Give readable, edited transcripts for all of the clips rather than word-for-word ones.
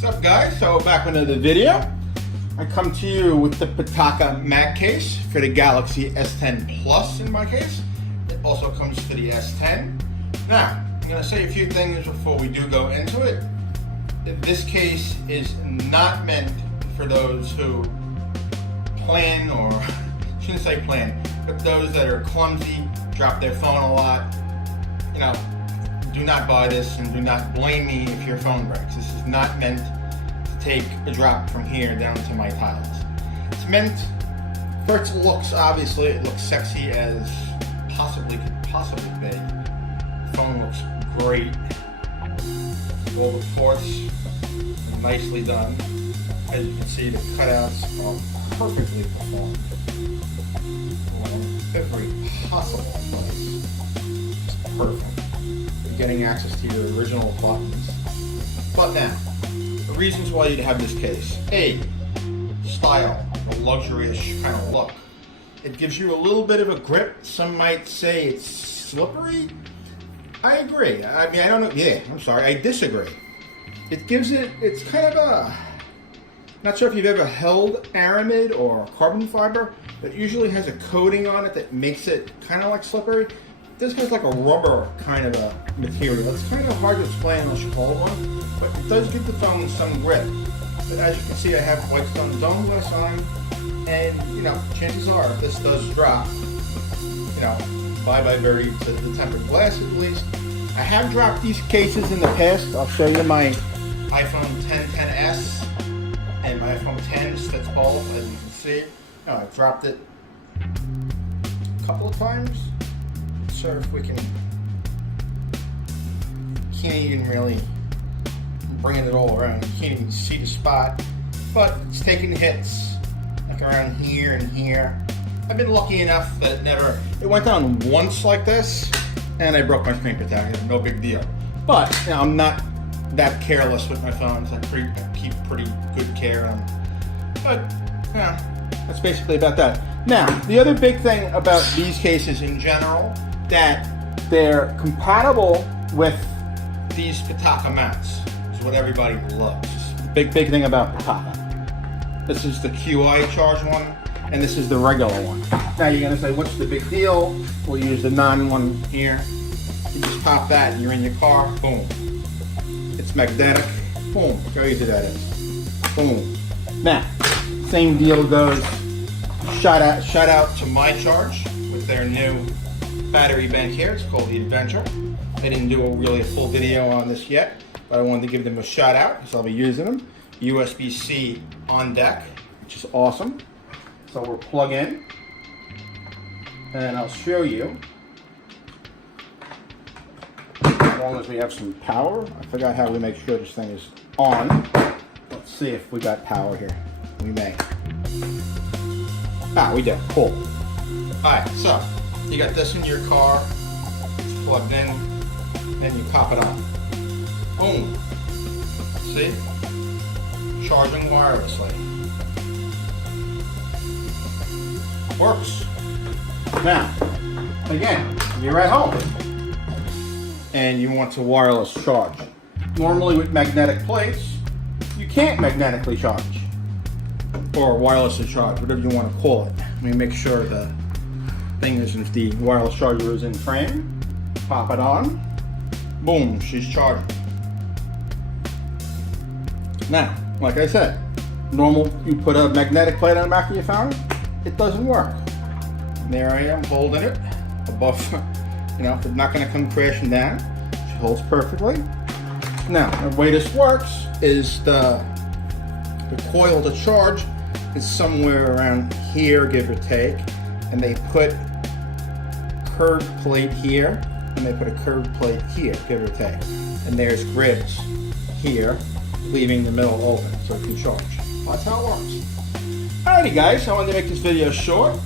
What's up, guys? So back with another video. I come to you with the Pitaka MagCase for the Galaxy S10 Plus in my case. It also comes for the S10. Now, I'm going to say a few things before we do go into it. This case is not meant for those who plan, or shouldn't say plan, but those that are clumsy, drop their phone a lot. You know, do not buy this, and do not blame me if your phone breaks. This is not meant to take a drop from here down to my tiles. It's meant for its looks. Obviously, it looks sexy as could possibly be. The phone looks great. All the ports are nicely done. As you can see, the cutouts are perfectly performed on every possible place. It's perfect. You're getting access to your original buttons. But now, the reasons why you'd have this case. A, style, a luxurious kind of look. It gives you a little bit of a grip. Some might say it's slippery. I agree. I mean, I don't know. Yeah, I'm sorry. I disagree. It gives it, it's kind of a, not sure if you've ever held Aramid or carbon fiber, but it usually has a coating on it that makes it kind of like slippery. This has like a rubber kind of a material. It's kind of hard to explain unless you hold one, but it does give the phone some grip. But as you can see, I have white stone dome glass on, and you know, chances are if this does drop, you know, bye-bye birdie to the tempered glass at least. I have dropped these cases in the past. I'll show you my iPhone X and my iPhone X fits both, as you can see. I dropped it a couple of times. So if we can't even really bring it all around. You can't even see the spot, but it's taking hits like around here and here. I've been lucky enough that it went down once like this, and I broke my screen protector. No big deal. But you know, I'm not that careless with my phones. I keep pretty good care of them. But yeah, that's basically about that. Now, the other big thing about these cases in general, that they're compatible with these Pitaka mounts, is what everybody loves. Big thing about Pitaka. This is the QI charge one, and this is the regular one. Now you're gonna say, what's the big deal? We'll use the non one here. You just pop that and you're in your car, boom. It's magnetic, boom, look how easy that is. Boom. Now, same deal goes, shout out to MyCharge with their new battery bank here. It's called the Adventure. I didn't do really a full video on this yet, but I wanted to give them a shout out because I'll be using them. USB-C on deck, which is awesome. So we'll plug in, and I'll show you, as long as we have some power. I forgot how we make sure this thing is on. Let's see if we got power here. We may. We do. Cool. Alright, so you got this in your car. It's plugged in, and you pop it on. Boom. See? Charging wirelessly. Works. Now, again, you're at home and you want to wireless charge. Normally with magnetic plates, you can't magnetically charge or wirelessly charge, whatever you want to call it. Let me make sure the thing is, if the wireless charger is in frame, pop it on, boom, she's charging. Now, like I said, normal, you put a magnetic plate on the back of your phone, it doesn't work. And there I am holding it above, you know, it's not going to come crashing down. She holds perfectly. Now, the way this works is the coil to charge is somewhere around here, give or take. And they put curved plate here, and they put a curved plate here, give or take. And there's grids here, leaving the middle open so it can charge. Well, that's how it works. Alrighty guys, I wanted to make this video short.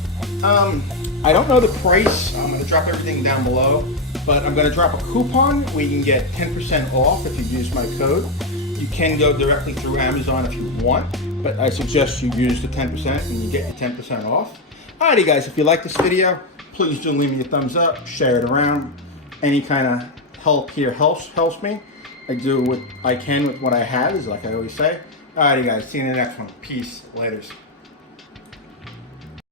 I don't know the price. I'm going to drop everything down below, but I'm going to drop a coupon where you can get 10% off if you use my code. You can go directly through Amazon if you want, but I suggest you use the 10% and you get your 10% off. Alrighty guys, if you like this video, please do leave me a thumbs up, share it around. Any kind of help here helps me. I do what I can with what I have, is like I always say. Alrighty guys, see you in the next one. Peace. Laters.